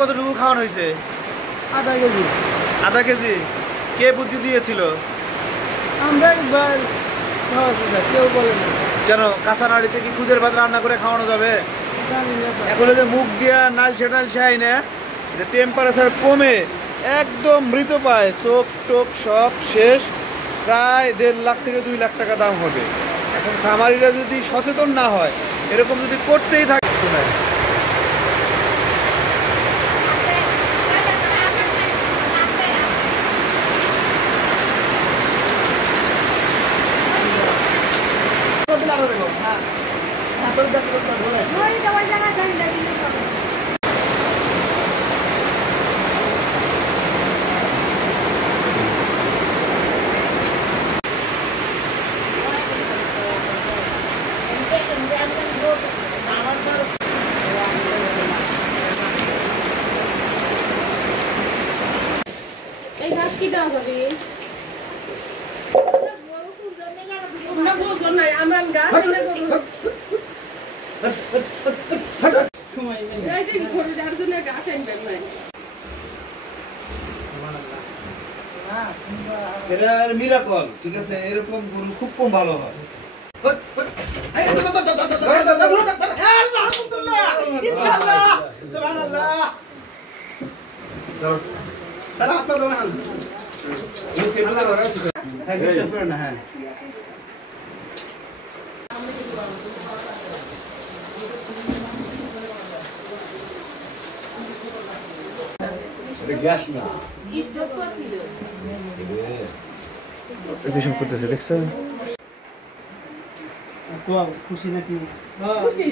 কতটুকু খাওয়ানো হয়েছে? আধা কেজি। আধা কেজি? কে বুদ্ধি দিয়েছিল? আমরা একবার কেউ বলে না। কেন কাঁচা নাড়িতে কি খুদের ভাত রান্না করে খাওয়ানো যাবে? জানি না স্যার। এখন যে মুখ দিয়া নালছে টালছে আই না, যে টেম্পারেচার কমে একদম মৃত পায়, চোখ টোক সব শেষ, প্রায় 1.5 লাখ থেকে 2 লাখ টাকা দাম হবে। এখন খামারিরা যদি সচেতন না হয়, এরকম যদি করতেই থাকে এই ঘাস কি দাম হবে? না বুঝো না আমরা ঘাস কিনে করব। এই যে ঘরে যার জন্য ঘাস আনবেন না। এটা মিরাকল, ঠিক আছে? এরকম গরু খুব কম ভালো হয়। ইনশাআল্লাহ সুবহানাল্লাহ। সারা হাত ধরে হাল। হ্যাঁ গ্যাস না স্টক করছিল। এপিসন করতেছে, দেখছো? তো খুশি নাকি? খুশি।